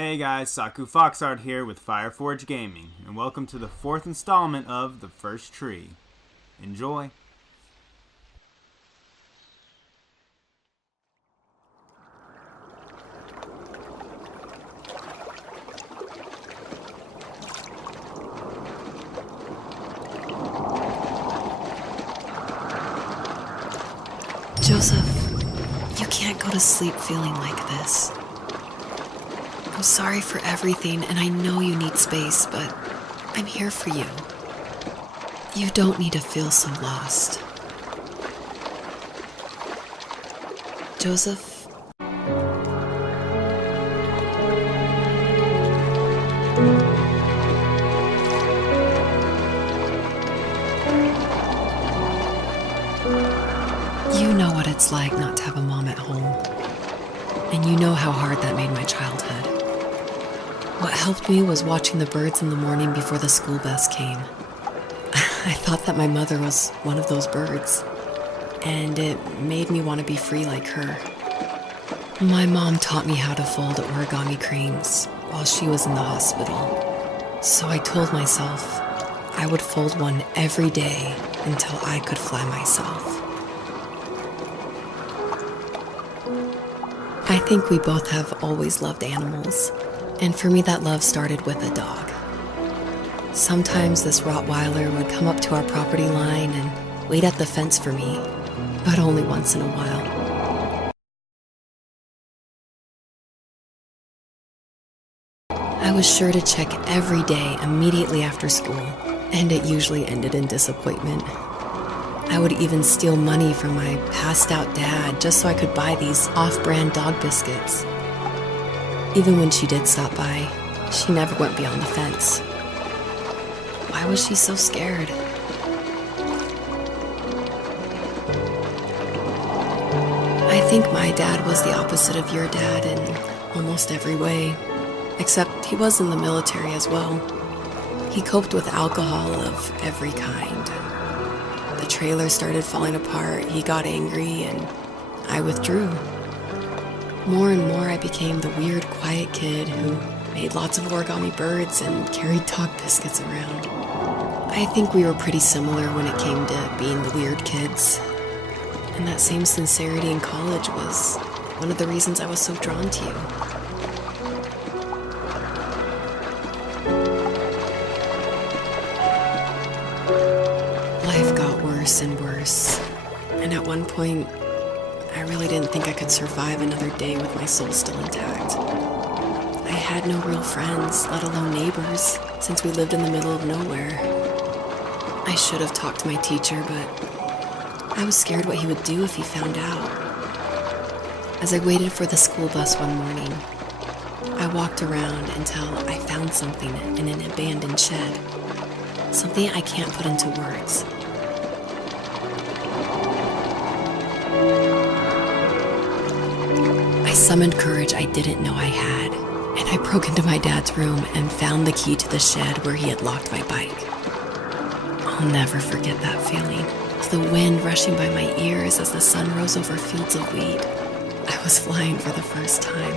Hey guys, Saku Foxart here with Fireforge Gaming, and welcome to the fourth installment of The First Tree. Enjoy! Joseph, you can't go to sleep feeling like this. I'm sorry for everything, and I know you need space, but I'm here for you. You don't need to feel so lost. Joseph? You know what it's like not to have a mom at home. And you know how hard that made my childhood. What helped me was watching the birds in the morning before the school bus came. I thought that my mother was one of those birds, and it made me want to be free like her. My mom taught me how to fold origami cranes while she was in the hospital. So I told myself I would fold one every day until I could fly myself. I think we both have always loved animals, and for me that love started with a dog. Sometimes this Rottweiler would come up to our property line and wait at the fence for me, but only once in a while. I was sure to check every day immediately after school, and it usually ended in disappointment. I would even steal money from my passed-out dad just so I could buy these off-brand dog biscuits. Even when she did stop by, she never went beyond the fence. Why was she so scared? I think my dad was the opposite of your dad in almost every way, except he was in the military as well. He coped with alcohol of every kind. The trailer started falling apart, he got angry, and I withdrew. More and more I became the weird, quiet kid who made lots of origami birds and carried dog biscuits around. I think we were pretty similar when it came to being the weird kids. And that same sincerity in college was one of the reasons I was so drawn to you. Life got worse and worse, and at one point, I really didn't think I could survive another day with my soul still intact. I had no real friends, let alone neighbors, since we lived in the middle of nowhere. I should have talked to my teacher, but I was scared what he would do if he found out. As I waited for the school bus one morning, I walked around until I found something in an abandoned shed. Something I can't put into words. I summoned courage I didn't know I had, and I broke into my dad's room and found the key to the shed where he had locked my bike. I'll never forget that feeling. The wind rushing by my ears as the sun rose over fields of wheat. I was flying for the first time.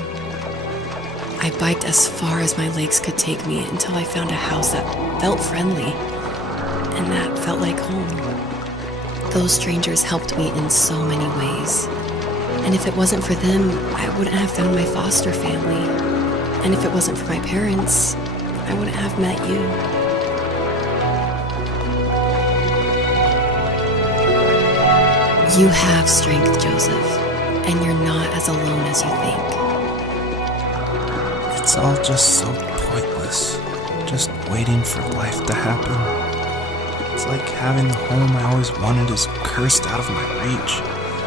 I biked as far as my legs could take me until I found a house that felt friendly, and that felt like home. Those strangers helped me in so many ways. And if it wasn't for them, I wouldn't have found my foster family. And if it wasn't for my parents, I wouldn't have met you. You have strength, Joseph, and you're not as alone as you think. It's all just so pointless, just waiting for life to happen. It's like having the home I always wanted is cursed out of my reach.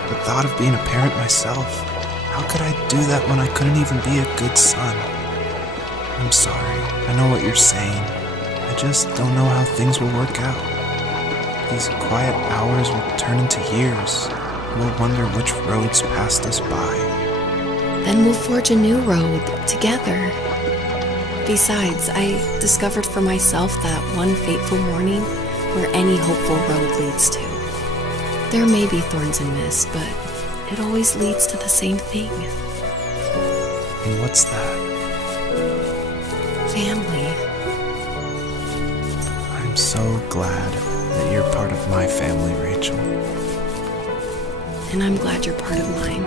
The thought of being a parent myself, how could I do that when I couldn't even be a good son? I'm sorry, I know what you're saying. I just don't know how things will work out. These quiet hours will turn into years. We'll wonder which roads passed us by. Then we'll forge a new road together. Besides, I discovered for myself that one fateful morning where any hopeful road leads to. There may be thorns and mist, but it always leads to the same thing. And what's that? family. I'm so glad that you're part of my family, Rachel. And I'm glad you're part of mine.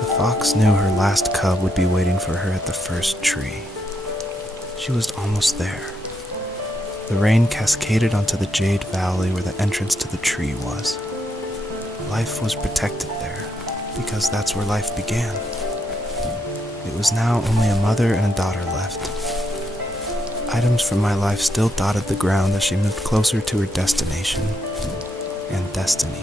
The fox knew her last cub would be waiting for her at the first tree. She was almost there. The rain cascaded onto the Jade Valley where the entrance to the tree was. Life was protected there, because that's where life began. It was now only a mother and a daughter left. Items from my life still dotted the ground as she moved closer to her destination and destiny.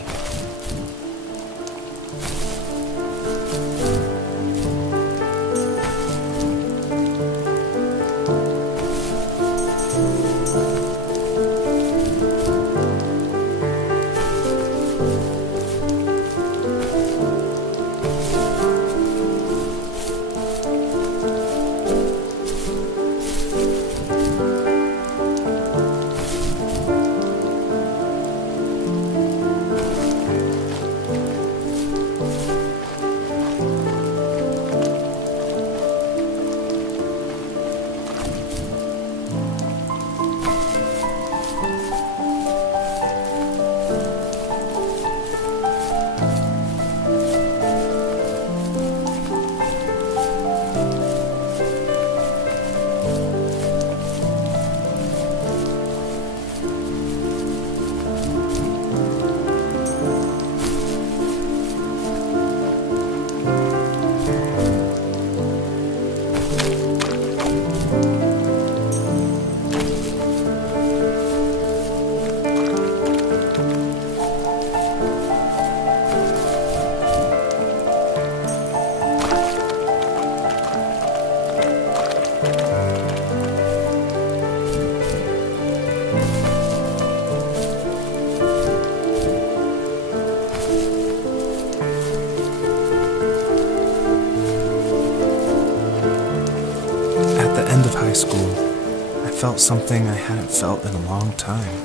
high school, I felt something I hadn't felt in a long time.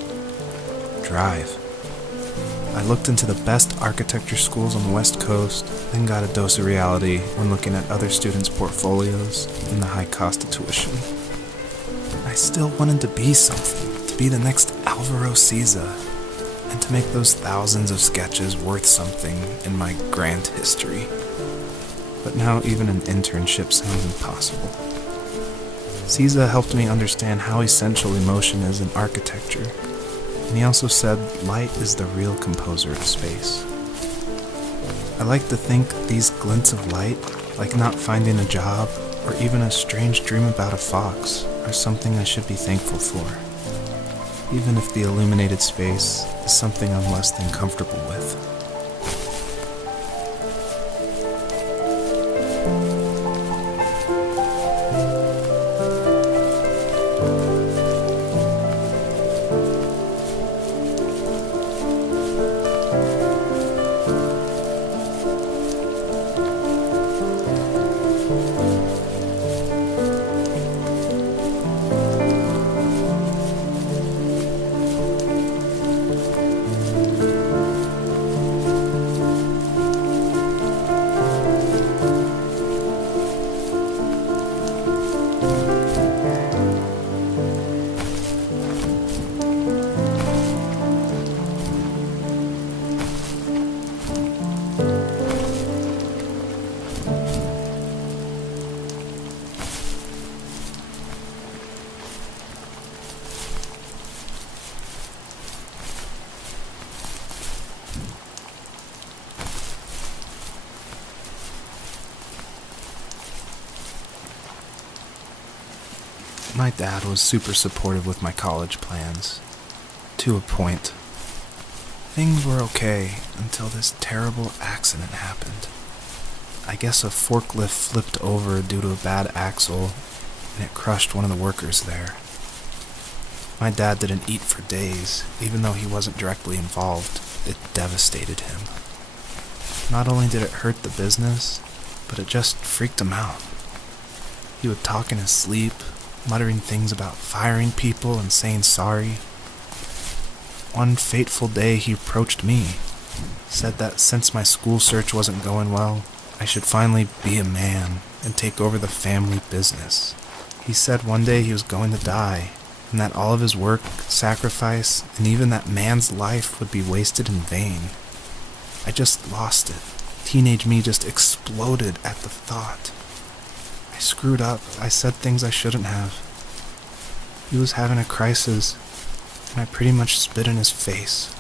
Drive. I looked into the best architecture schools on the West Coast, then got a dose of reality when looking at other students' portfolios and the high cost of tuition. I still wanted to be something, to be the next Alvaro Siza, and to make those thousands of sketches worth something in my grand history. But now even an internship sounds impossible. Siza helped me understand how essential emotion is in architecture, and he also said light is the real composer of space. I like to think these glints of light, like not finding a job or even a strange dream about a fox, are something I should be thankful for, even if the illuminated space is something I'm less than comfortable with. My dad was super supportive with my college plans, to a point. Things were okay until this terrible accident happened. I guess a forklift flipped over due to a bad axle, and it crushed one of the workers there. My dad didn't eat for days, even though he wasn't directly involved. It devastated him. Not only did it hurt the business, but it just freaked him out. He would talk in his sleep, muttering things about firing people and saying sorry. One fateful day he approached me, said that since my school search wasn't going well, I should finally be a man and take over the family business. He said one day he was going to die, and that all of his work, sacrifice, and even that man's life would be wasted in vain. I just lost it. Teenage me just exploded at the thought. I screwed up. I said things I shouldn't have. He was having a crisis, and I pretty much spit in his face.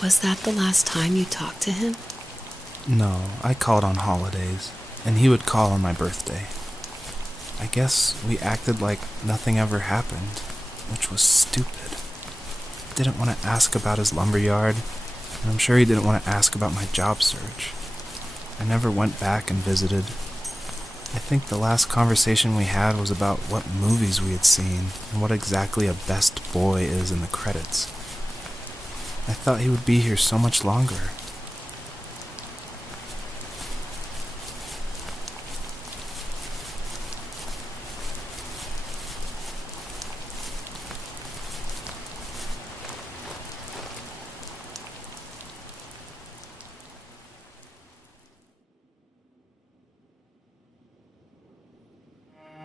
Was that the last time you talked to him? No, I called on holidays, and he would call on my birthday. I guess we acted like nothing ever happened, which was stupid. I didn't want to ask about his lumberyard, and I'm sure he didn't want to ask about my job search. I never went back and visited. I think the last conversation we had was about what movies we had seen and what exactly a best boy is in the credits. I thought he would be here so much longer.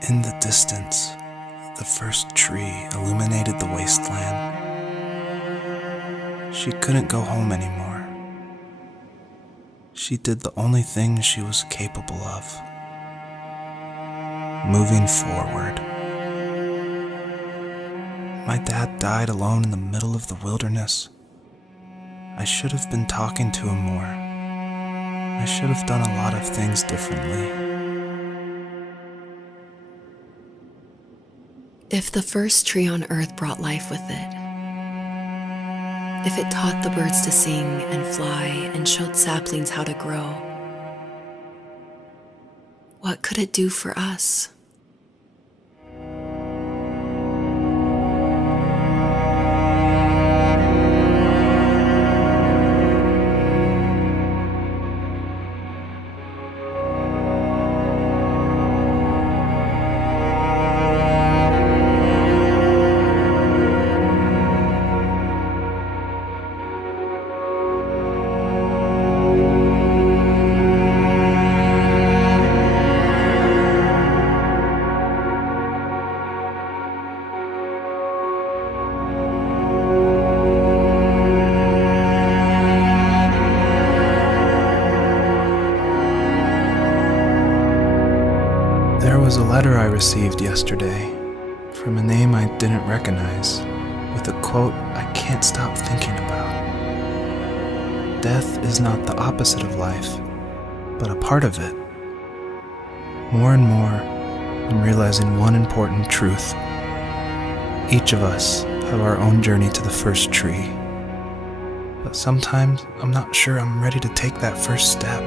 In the distance, the first tree illuminated the wasteland. She couldn't go home anymore. She did the only thing she was capable of: moving forward. My dad died alone in the middle of the wilderness. I should have been talking to him more. I should have done a lot of things differently. If the first tree on earth brought life with it, if it taught the birds to sing and fly and showed saplings how to grow, what could it do for us? There was a letter I received yesterday from a name I didn't recognize, with a quote I can't stop thinking about. Death is not the opposite of life, but a part of it. More and more, I'm realizing one important truth. Each of us have our own journey to the first tree, but sometimes I'm not sure I'm ready to take that first step.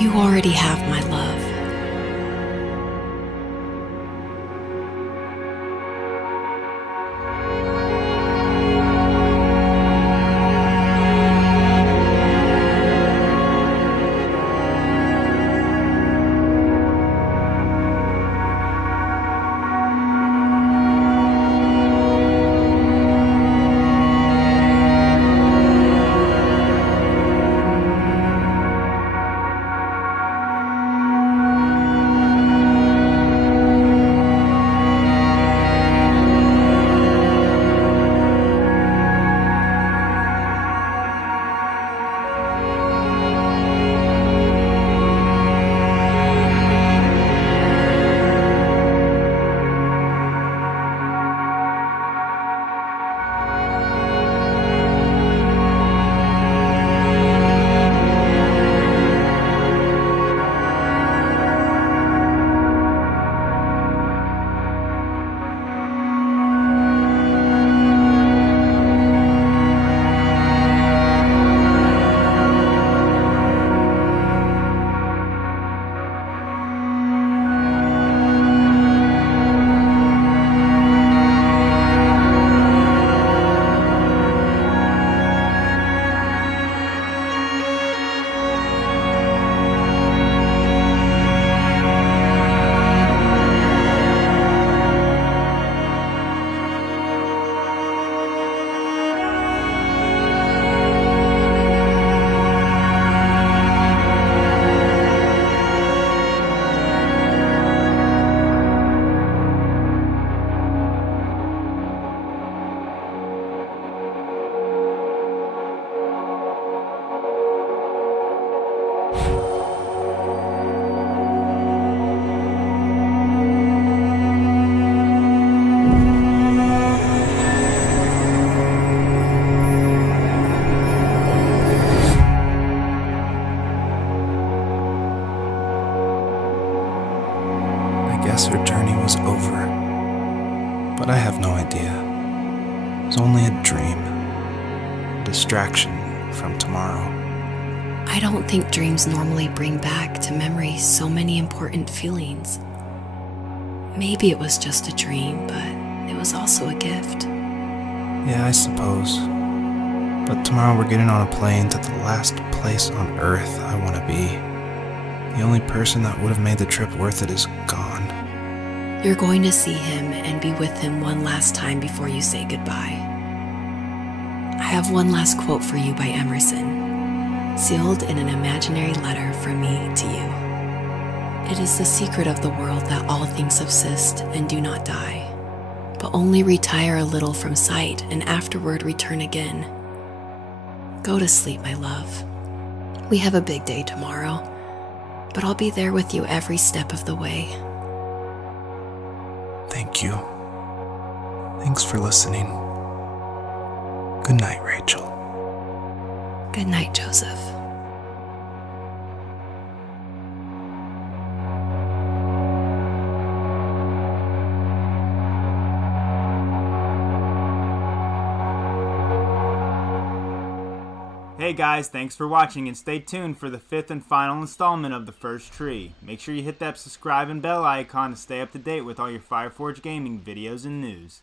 You already have my love. distraction from tomorrow. I don't think dreams normally bring back to memory so many important feelings. Maybe it was just a dream, but it was also a gift. Yeah, I suppose. But tomorrow we're getting on a plane to the last place on Earth I want to be. The only person that would have made the trip worth it is gone. You're going to see him and be with him one last time before you say goodbye. I have one last quote for you by Emerson, sealed in an imaginary letter from me to you. It is the secret of the world that all things subsist and do not die, but only retire a little from sight and afterward return again. Go to sleep, my love. We have a big day tomorrow, but I'll be there with you every step of the way. Thank you. Thanks for listening. Good night, Rachel. Good night, Joseph. Hey guys, thanks for watching and stay tuned for the 5th and final installment of The First Tree. Make sure you hit that subscribe and bell icon to stay up to date with all your Fire Forge Gaming videos and news.